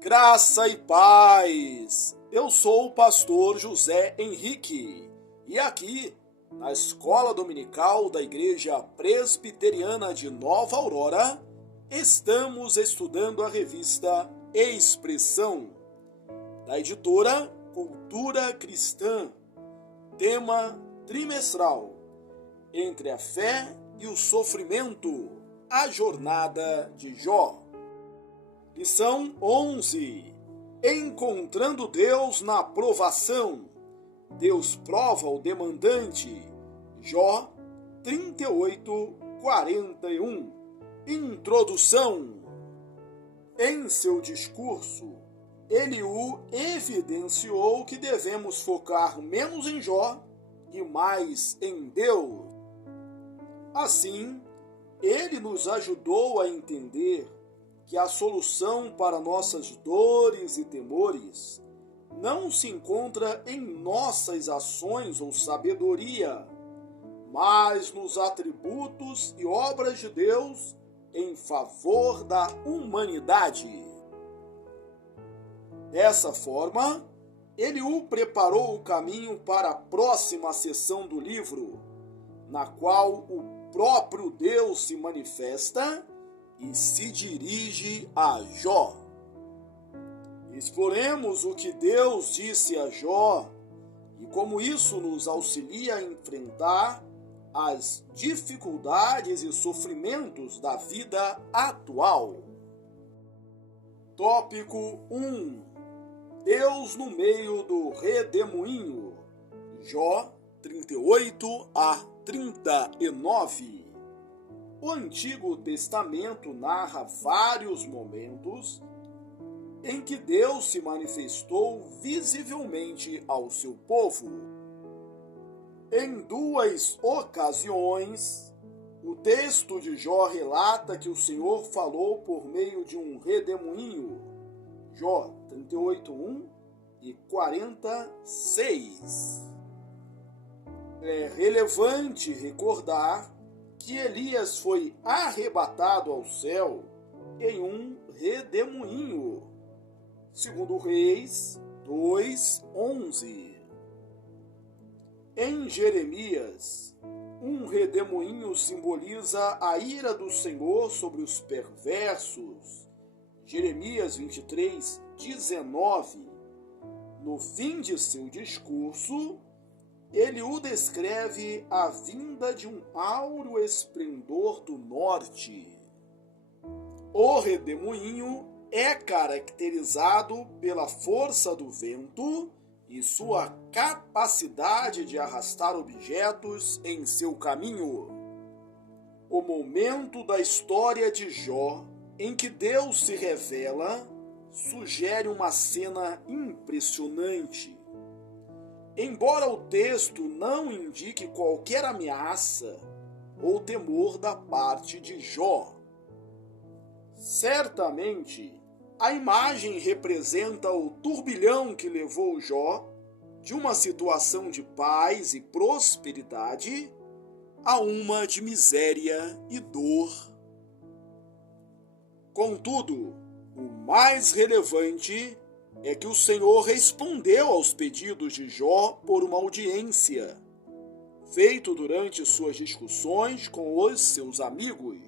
Graça e paz! Eu sou o pastor José Henrique e aqui, na Escola Dominical da Igreja Presbiteriana de Nova Aurora, estamos estudando a revista Expressão, da editora Cultura Cristã, tema trimestral: Entre a Fé e o Sofrimento, a Jornada de Jó. Lição 11. Encontrando Deus na provação. Deus prova o demandante. Jó 38:41. Introdução. Em seu discurso, Eliú evidenciou que devemos focar menos em Jó e mais em Deus. Assim, ele nos ajudou a entender que a solução para nossas dores e temores não se encontra em nossas ações ou sabedoria, mas nos atributos e obras de Deus em favor da humanidade. Dessa forma, Eliú preparou o caminho para a próxima sessão do livro, na qual o próprio Deus se manifesta e se dirige a Jó. Exploremos o que Deus disse a Jó e como isso nos auxilia a enfrentar as dificuldades e sofrimentos da vida atual. Tópico 1. Deus no meio do redemoinho. Jó 38-39. O Antigo Testamento narra vários momentos em que Deus se manifestou visivelmente ao seu povo. Em duas ocasiões, o texto de Jó relata que o Senhor falou por meio de um redemoinho. Jó 38:1 e 46. É relevante recordar que Elias foi arrebatado ao céu em um redemoinho. 2 Reis 2:11. Em Jeremias, um redemoinho simboliza a ira do Senhor sobre os perversos. Jeremias 23:19. No fim de seu discurso, Eliú descreve a vinda de um áureo esplendor do norte. O redemoinho é caracterizado pela força do vento e sua capacidade de arrastar objetos em seu caminho. O momento da história de Jó em que Deus se revela sugere uma cena impressionante. Embora o texto não indique qualquer ameaça ou temor da parte de Jó, certamente a imagem representa o turbilhão que levou Jó de uma situação de paz e prosperidade a uma de miséria e dor. Contudo, o mais relevante é que o Senhor respondeu aos pedidos de Jó por uma audiência, feito durante suas discussões com os seus amigos.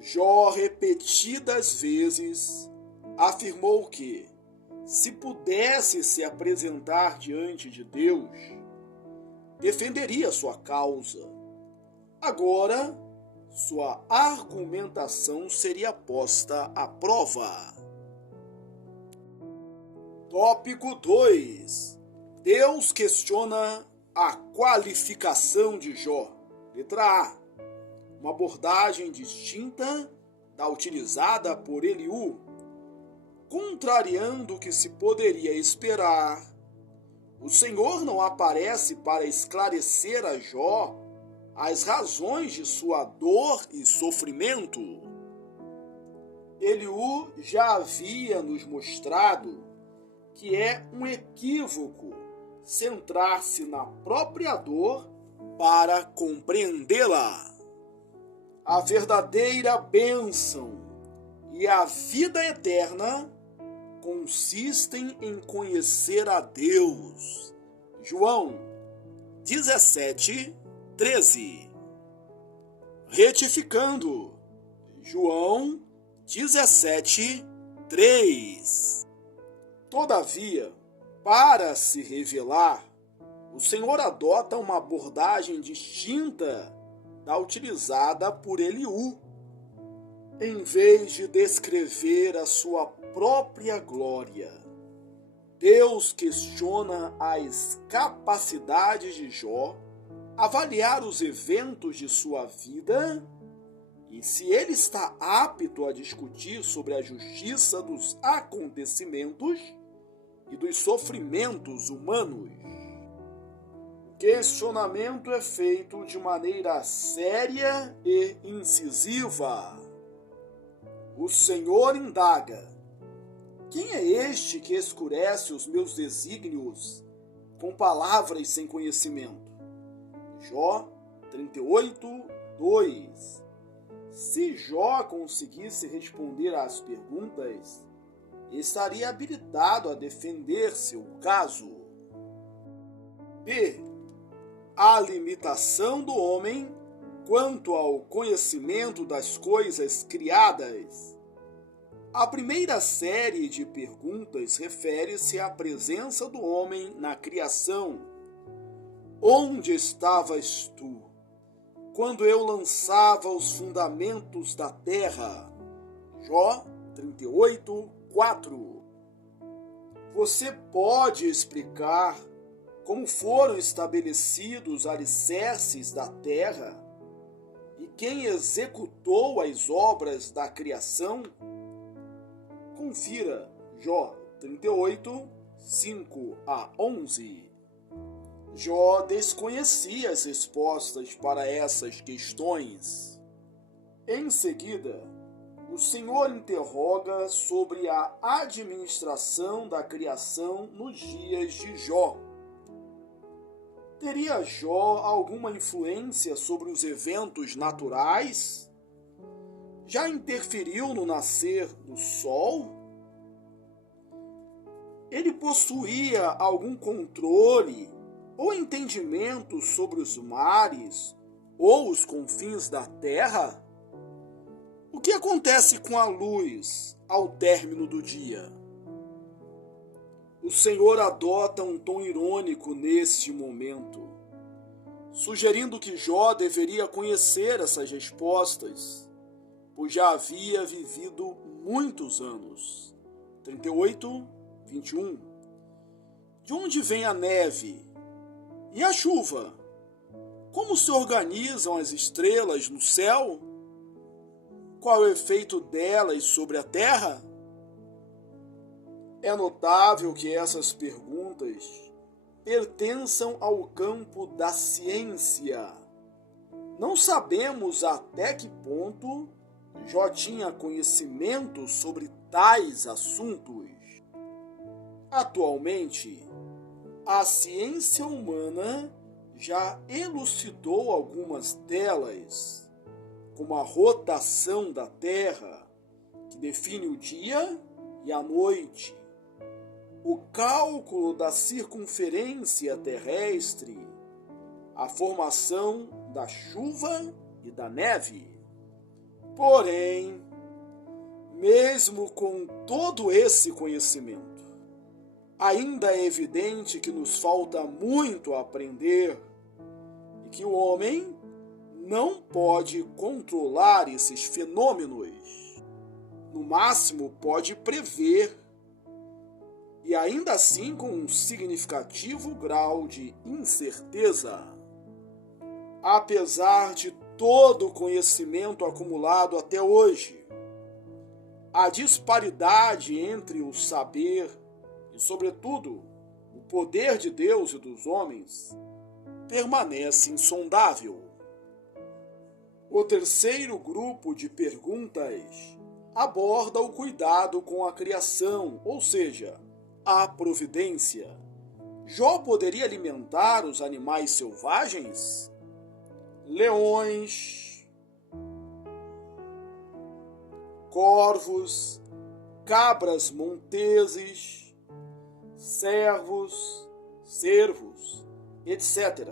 Jó repetidas vezes afirmou que, se pudesse se apresentar diante de Deus, defenderia sua causa. Agora, sua argumentação seria posta à prova. Tópico 2. Deus questiona a qualificação de Jó. Letra A. Uma abordagem distinta da utilizada por Eliú. Contrariando o que se poderia esperar, o Senhor não aparece para esclarecer a Jó as razões de sua dor e sofrimento. Eliú já havia nos mostrado que é um equívoco centrar-se na própria dor para compreendê-la. A verdadeira bênção e a vida eterna consistem em conhecer a Deus. João 17:13. Retificando, João 17:3. Todavia, para se revelar, o Senhor adota uma abordagem distinta da utilizada por Eliú. Em vez de descrever a sua própria glória, Deus questiona as capacidades de Jó, avaliar os eventos de sua vida e se ele está apto a discutir sobre a justiça dos acontecimentos e dos sofrimentos humanos. O questionamento é feito de maneira séria e incisiva. O Senhor indaga: quem é este que escurece os meus desígnios com palavras sem conhecimento? Jó 38:2. Se Jó conseguisse responder às perguntas, estaria habilitado a defender seu caso. B. A limitação do homem quanto ao conhecimento das coisas criadas. A primeira série de perguntas refere-se à presença do homem na criação. Onde estavas tu quando eu lançava os fundamentos da terra? Jó 38:4. Você pode explicar como foram estabelecidos os alicerces da terra e quem executou as obras da criação? Confira Jó 38:5-11. Jó desconhecia as respostas para essas questões. Em seguida, o Senhor interroga sobre a administração da criação nos dias de Jó. Teria Jó alguma influência sobre os eventos naturais? Já interferiu no nascer do sol? Ele possuía algum controle ou entendimento sobre os mares ou os confins da terra? O que acontece com a luz ao término do dia? O Senhor adota um tom irônico neste momento, sugerindo que Jó deveria conhecer essas respostas, pois já havia vivido muitos anos. 38:21. De onde vem a neve e a chuva? Como se organizam as estrelas no céu? Qual é o efeito delas sobre a terra? É notável que essas perguntas pertençam ao campo da ciência. Não sabemos até que ponto Jó tinha conhecimento sobre tais assuntos. Atualmente, a ciência humana já elucidou algumas delas, como a rotação da Terra, que define o dia e a noite, o cálculo da circunferência terrestre, a formação da chuva e da neve. Porém, mesmo com todo esse conhecimento, ainda é evidente que nos falta muito a aprender e que o homem não pode controlar esses fenômenos. No máximo, pode prever, e ainda assim com um significativo grau de incerteza. Apesar de todo o conhecimento acumulado até hoje, a disparidade entre o saber e, sobretudo, o poder de Deus e dos homens permanece insondável. O terceiro grupo de perguntas aborda o cuidado com a criação, ou seja, a providência. Jó poderia alimentar os animais selvagens? Leões, corvos, cabras monteses, cervos, etc.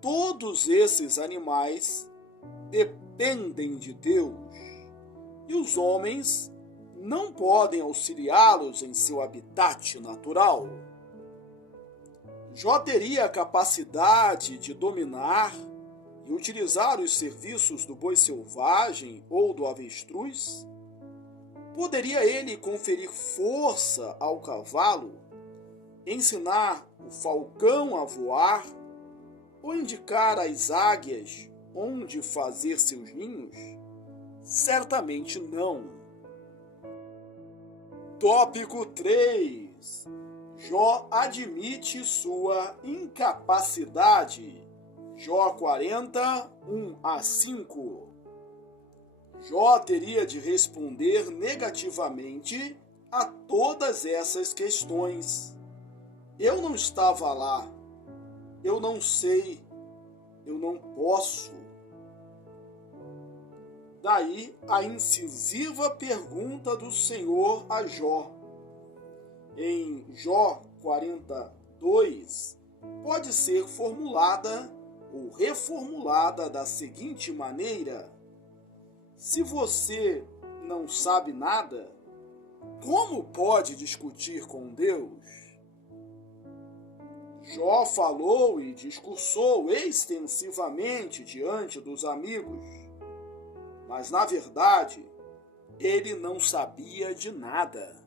Todos esses animais dependem de Deus e os homens não podem auxiliá-los em seu habitat natural. Jó teria a capacidade de dominar e utilizar os serviços do boi selvagem ou do avestruz? Poderia ele conferir força ao cavalo, ensinar o falcão a voar ou indicar às águias onde fazer seus ninhos? Certamente não. Tópico 3. Jó admite sua incapacidade. Jó 40, 1-5. Jó teria de responder negativamente a todas essas questões. Eu não estava lá. Eu não sei. Eu não posso. Daí a incisiva pergunta do Senhor a Jó. Em Jó 42, pode ser formulada ou reformulada da seguinte maneira: se você não sabe nada, como pode discutir com Deus? Jó falou e discursou extensivamente diante dos amigos, mas na verdade ele não sabia de nada.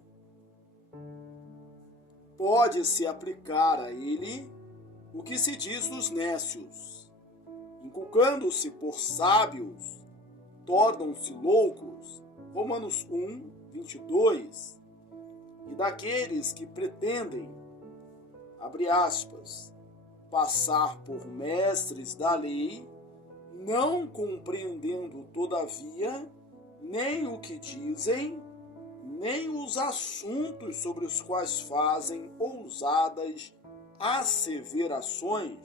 Pode-se aplicar a ele o que se diz dos nécios: inculcando-se por sábios, tornam-se loucos, Romanos 1, 22, e daqueles que pretendem, abre aspas, passar por mestres da lei, não compreendendo, todavia, nem o que dizem, nem os assuntos sobre os quais fazem ousadas asseverações.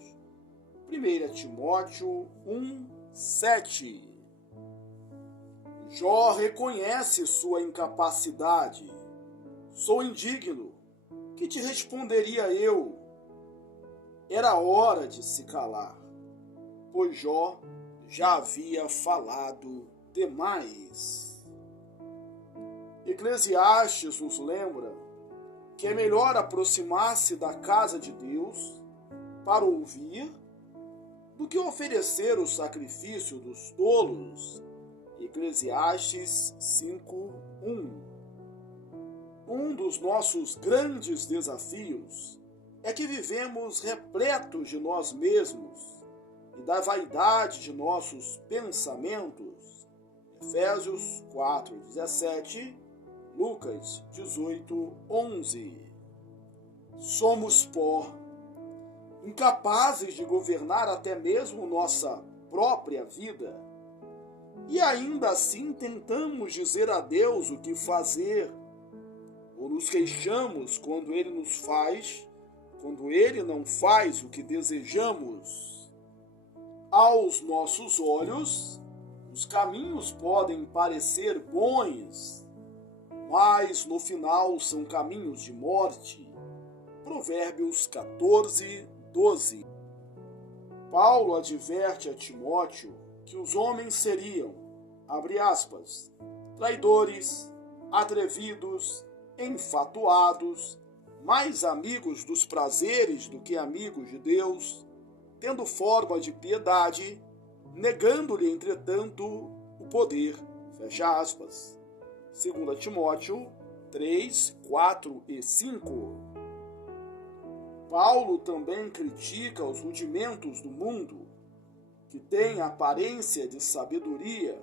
1 Timóteo 1, 7. Jó reconhece sua incapacidade. Sou indigno. Que te responderia eu? Era hora de se calar, pois Jó já havia falado demais. Eclesiastes nos lembra que é melhor aproximar-se da casa de Deus para ouvir do que oferecer o sacrifício dos tolos. Eclesiastes 5:1. Um dos nossos grandes desafios é que vivemos repletos de nós mesmos e da vaidade de nossos pensamentos. Efésios 4:17, Lucas 18:11. Somos pó, incapazes de governar até mesmo nossa própria vida. E ainda assim tentamos dizer a Deus o que fazer, ou nos queixamos quando Ele não faz o que desejamos. Aos nossos olhos, os caminhos podem parecer bons, mas no final são caminhos de morte. Provérbios 14:12. Paulo adverte a Timóteo que os homens seriam, abre aspas, traidores, atrevidos, enfatuados, mais amigos dos prazeres do que amigos de Deus, tendo forma de piedade, negando-lhe, entretanto, o poder, fecha aspas. 2 Timóteo 3, 4 e 5. Paulo também critica os rudimentos do mundo, que tem aparência de sabedoria,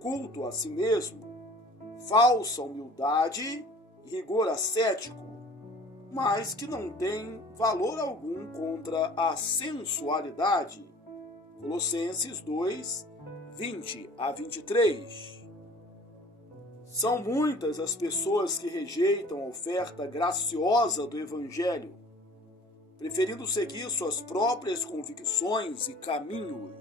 culto a si mesmo, falsa humildade e rigor ascético, mas que não tem valor algum contra a sensualidade. Colossenses 2, 20-23. São muitas as pessoas que rejeitam a oferta graciosa do Evangelho, preferindo seguir suas próprias convicções e caminhos.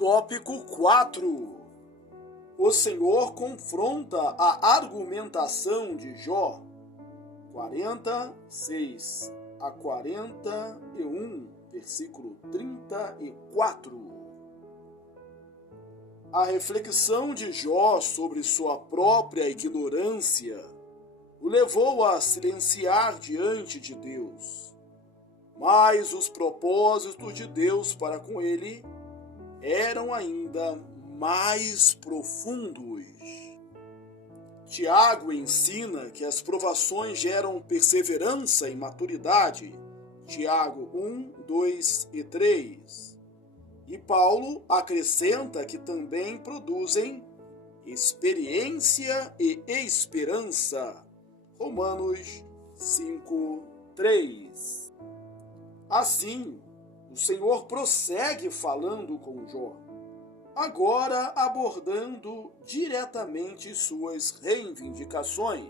Tópico 4. O Senhor confronta a argumentação de Jó, 46 a 41, versículo 34. A reflexão de Jó sobre sua própria ignorância o levou a silenciar diante de Deus. Mas os propósitos de Deus para com ele eram ainda mais profundos. Tiago ensina que as provações geram perseverança e maturidade. Tiago 1, 2 e 3. E Paulo acrescenta que também produzem experiência e esperança. Romanos 5, 3. Assim, o Senhor prossegue falando com Jó, agora abordando diretamente suas reivindicações.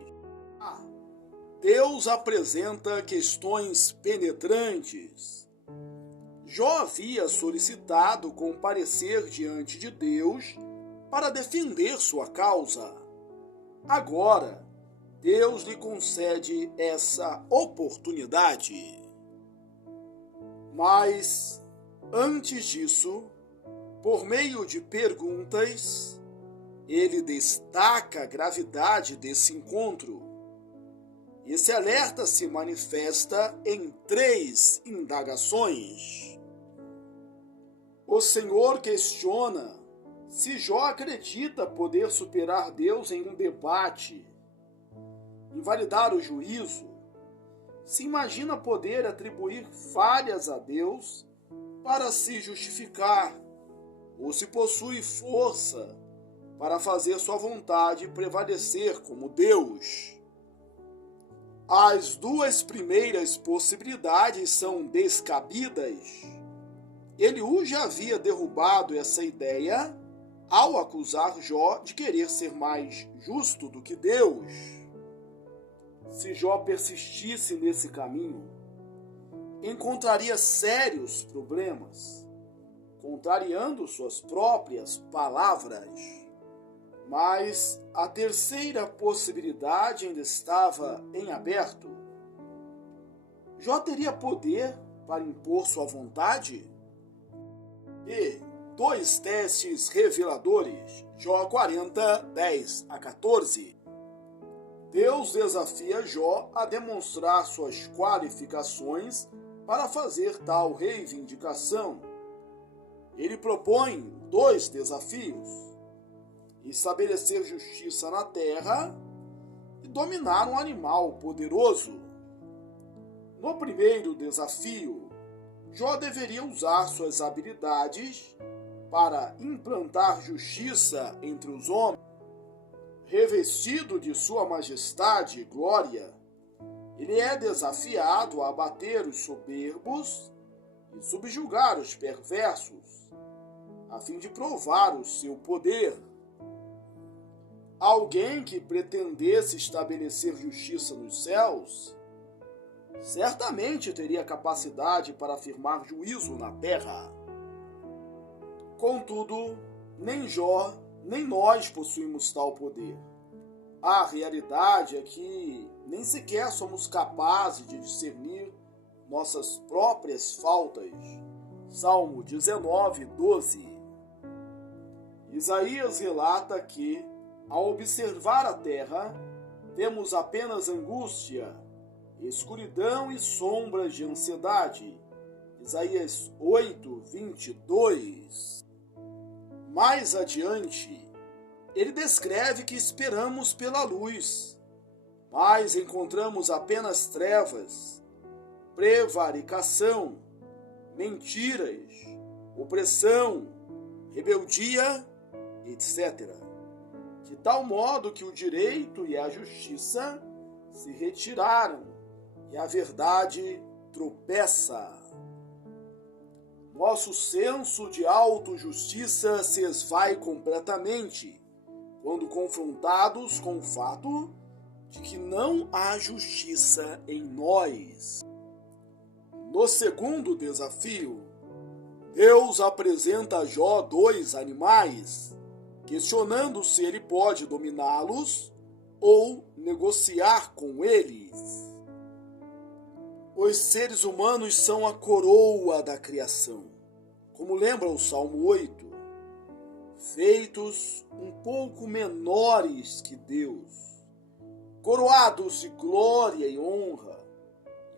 Deus apresenta questões penetrantes. Jó havia solicitado comparecer diante de Deus para defender sua causa. Agora, Deus lhe concede essa oportunidade. Mas, antes disso, por meio de perguntas, ele destaca a gravidade desse encontro. Esse alerta se manifesta em 3 indagações. O Senhor questiona se Jó acredita poder superar Deus em um debate, invalidar o juízo, se imagina poder atribuir falhas a Deus para se justificar, ou se possui força para fazer sua vontade prevalecer como Deus. As 2 primeiras possibilidades são descabidas. Eliú já havia derrubado essa ideia ao acusar Jó de querer ser mais justo do que Deus. Se Jó persistisse nesse caminho, encontraria sérios problemas, contrariando suas próprias palavras. Mas a terceira possibilidade ainda estava em aberto. Jó teria poder para impor sua vontade? E 2 testes reveladores. Jó 40, 10 a 14. Deus desafia Jó a demonstrar suas qualificações para fazer tal reivindicação. Ele propõe 2 desafios: estabelecer justiça na terra e dominar um animal poderoso. No primeiro desafio, Jó deveria usar suas habilidades para implantar justiça entre os homens. Revestido de sua majestade e glória, ele é desafiado a abater os soberbos e subjugar os perversos, a fim de provar o seu poder. Alguém que pretendesse estabelecer justiça nos céus certamente teria capacidade para afirmar juízo na terra. Contudo, nem Jó nem nós possuímos tal poder. A realidade é que nem sequer somos capazes de discernir nossas próprias faltas. Salmo 19, 12. Isaías relata que, ao observar a terra, vemos apenas angústia, escuridão e sombras de ansiedade. Isaías 8, 22. Mais adiante, ele descreve que esperamos pela luz, mas encontramos apenas trevas, prevaricação, mentiras, opressão, rebeldia, etc. De tal modo que o direito e a justiça se retiraram e a verdade tropeça. Nosso senso de autojustiça se esvai completamente quando confrontados com o fato de que não há justiça em nós. No segundo desafio, Deus apresenta a Jó 2 animais, questionando se ele pode dominá-los ou negociar com eles. Os seres humanos são a coroa da criação, como lembra o Salmo 8, feitos um pouco menores que Deus, coroados de glória e honra,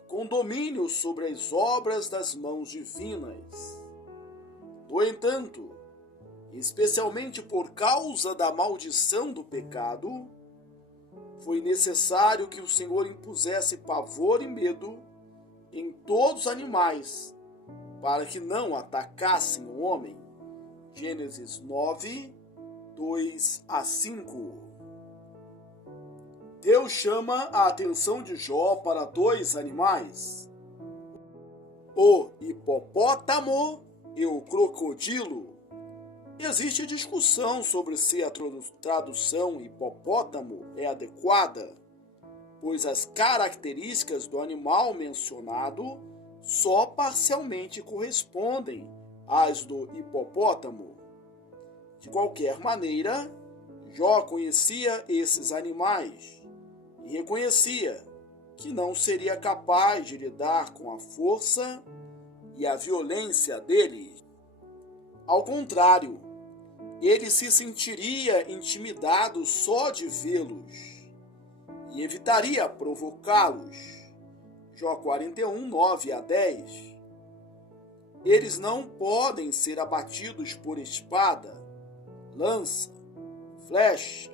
com domínio sobre as obras das mãos divinas. No entanto, especialmente por causa da maldição do pecado, foi necessário que o Senhor impusesse pavor e medo em todos os animais, para que não atacassem o homem. Gênesis 9, 2 a 5. Deus chama a atenção de Jó para 2 animais, o hipopótamo e o crocodilo. Existe discussão sobre se a tradução hipopótamo é adequada, pois as características do animal mencionado só parcialmente correspondem às do hipopótamo. De qualquer maneira, Jó conhecia esses animais e reconhecia que não seria capaz de lidar com a força e a violência deles. Ao contrário, ele se sentiria intimidado só de vê-los e evitaria provocá-los. Jó 41, 9 a 10. Eles não podem ser abatidos por espada, lança, flecha,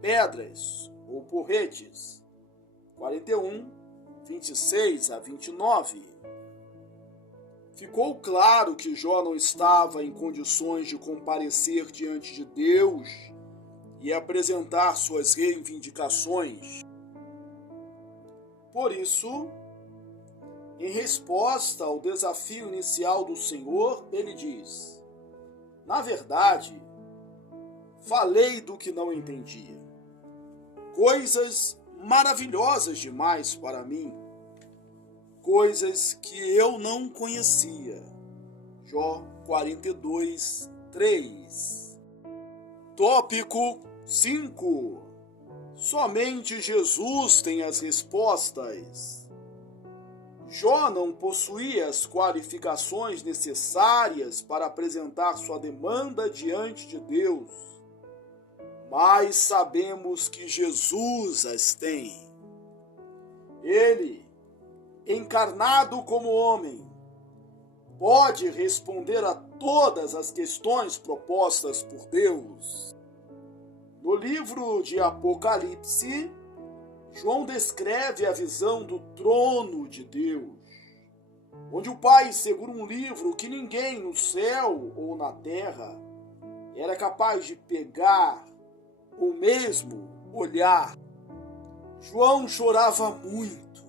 pedras ou porretes. 41, 26 a 29. Ficou claro que Jó não estava em condições de comparecer diante de Deus e apresentar suas reivindicações. Por isso, em resposta ao desafio inicial do Senhor, ele diz: na verdade, falei do que não entendia. Coisas maravilhosas demais para mim. Coisas que eu não conhecia. Jó 42, 3. Tópico 5. Somente Jesus tem as respostas. Jó não possuía as qualificações necessárias para apresentar sua demanda diante de Deus, mas sabemos que Jesus as tem. Ele, encarnado como homem, pode responder a todas as questões propostas por Deus. No livro de Apocalipse, João descreve a visão do trono de Deus, onde o Pai segura um livro que ninguém no céu ou na terra era capaz de pegar ou mesmo olhar. João chorava muito,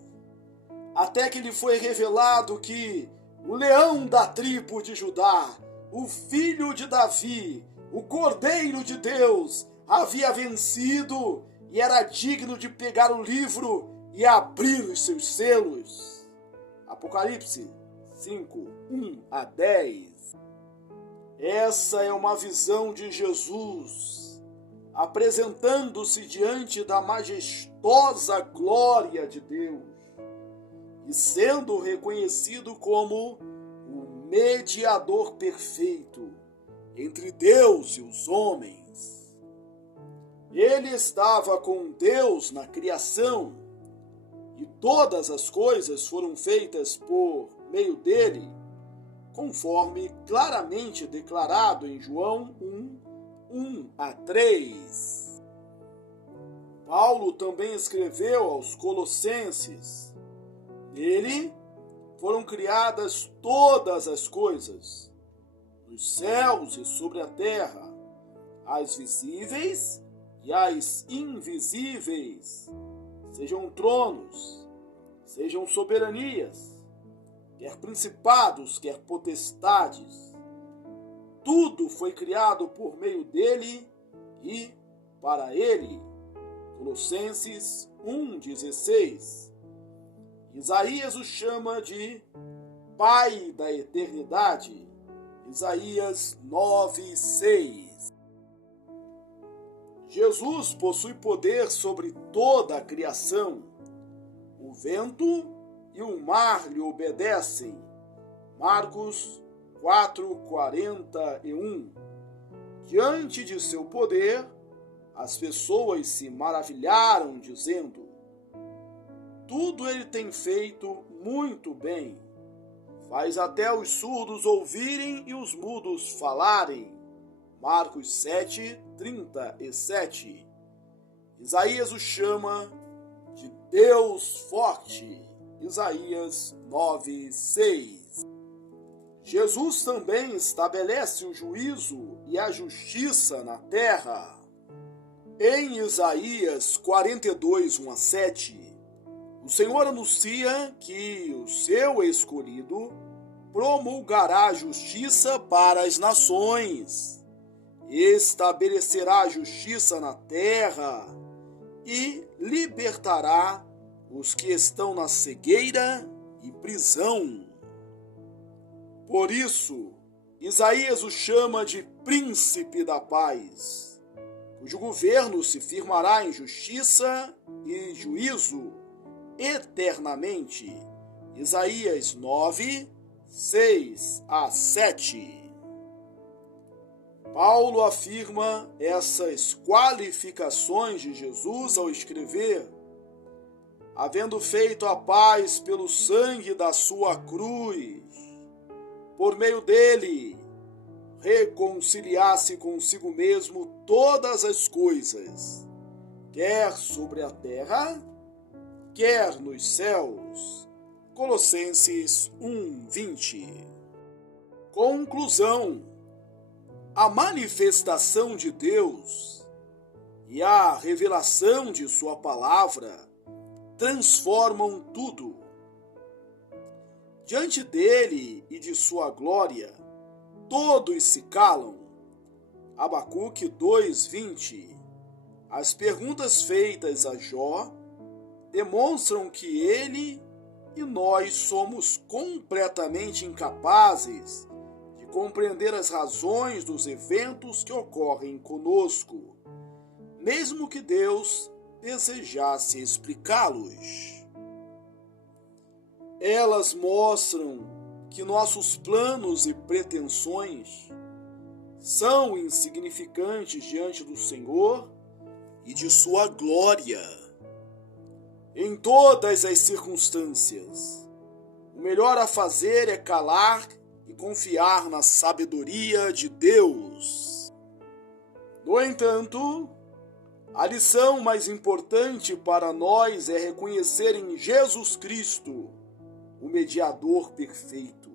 até que lhe foi revelado que o leão da tribo de Judá, o filho de Davi, o Cordeiro de Deus, havia vencido e era digno de pegar o livro e abrir os seus selos. Apocalipse 5, 1 a 10. Essa é uma visão de Jesus, apresentando-se diante da majestosa glória de Deus e sendo reconhecido como o mediador perfeito entre Deus e os homens. Ele estava com Deus na criação e todas as coisas foram feitas por meio dele, conforme claramente declarado em João 1, 1 a 3. Paulo também escreveu aos Colossenses: nele foram criadas todas as coisas, nos céus e sobre a terra, as visíveis e as invisíveis, sejam tronos, sejam soberanias, quer principados, quer potestades. Tudo foi criado por meio dele e para ele. Colossenses 1,16. Isaías o chama de Pai da eternidade. Isaías 9:6. Jesus possui poder sobre toda a criação. O vento e o mar lhe obedecem. Marcos 4:41. Diante de seu poder, as pessoas se maravilharam, dizendo: tudo ele tem feito muito bem. Faz até os surdos ouvirem e os mudos falarem. Marcos 7:37. Isaías o chama de Deus forte. Isaías 9:6. Jesus também estabelece o juízo e a justiça na terra. Em Isaías 42:1-7, o Senhor anuncia que o seu escolhido promulgará justiça para as nações, estabelecerá justiça na terra e libertará os que estão na cegueira e prisão. Por isso, Isaías o chama de Príncipe da Paz, cujo governo se firmará em justiça e juízo eternamente. Isaías 9:6-7. Paulo afirma essas qualificações de Jesus ao escrever: havendo feito a paz pelo sangue da sua cruz, por meio dele, reconciliasse consigo mesmo todas as coisas, quer sobre a terra, quer nos céus. Colossenses 1:20. Conclusão: a manifestação de Deus e a revelação de sua palavra transformam tudo. Diante dele e de sua glória, todos se calam. Abacuque 2:20. As perguntas feitas a Jó demonstram que ele e nós somos completamente incapazes de compreender as razões dos eventos que ocorrem conosco, mesmo que Deus desejasse explicá-los. Elas mostram que nossos planos e pretensões são insignificantes diante do Senhor e de sua glória. Em todas as circunstâncias, o melhor a fazer é calar e confiar na sabedoria de Deus. No entanto, a lição mais importante para nós é reconhecer em Jesus Cristo o mediador perfeito,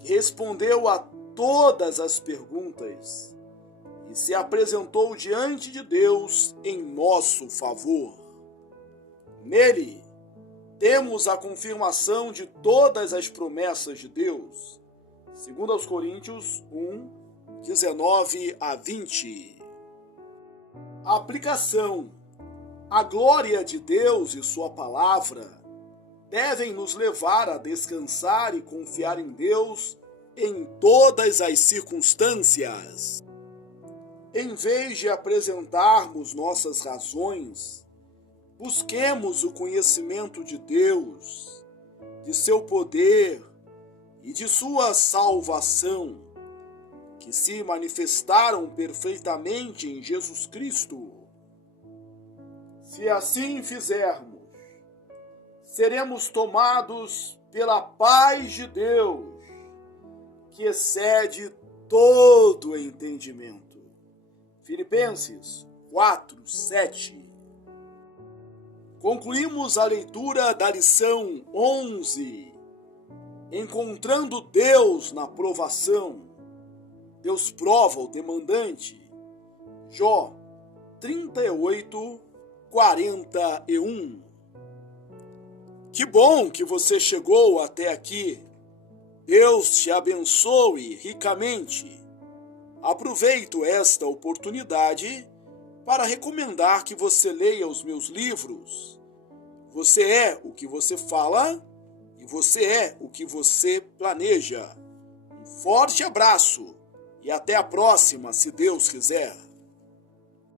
que respondeu a todas as perguntas e se apresentou diante de Deus em nosso favor. Nele, temos a confirmação de todas as promessas de Deus. 2 Coríntios 1:19-20. Aplicação: a glória de Deus e sua palavra devem nos levar a descansar e confiar em Deus em todas as circunstâncias. Em vez de apresentarmos nossas razões, busquemos o conhecimento de Deus, de seu poder e de sua salvação, que se manifestaram perfeitamente em Jesus Cristo. Se assim fizermos, seremos tomados pela paz de Deus, que excede todo entendimento. Filipenses 4:7. Concluímos a leitura da lição 11, encontrando Deus na provação. Deus prova o demandante. Jó 38:41. Que bom que você chegou até aqui. Deus te abençoe ricamente. Aproveito esta oportunidade para recomendar que você leia os meus livros. Você é o que você fala e você é o que você planeja. Um forte abraço e até a próxima, se Deus quiser.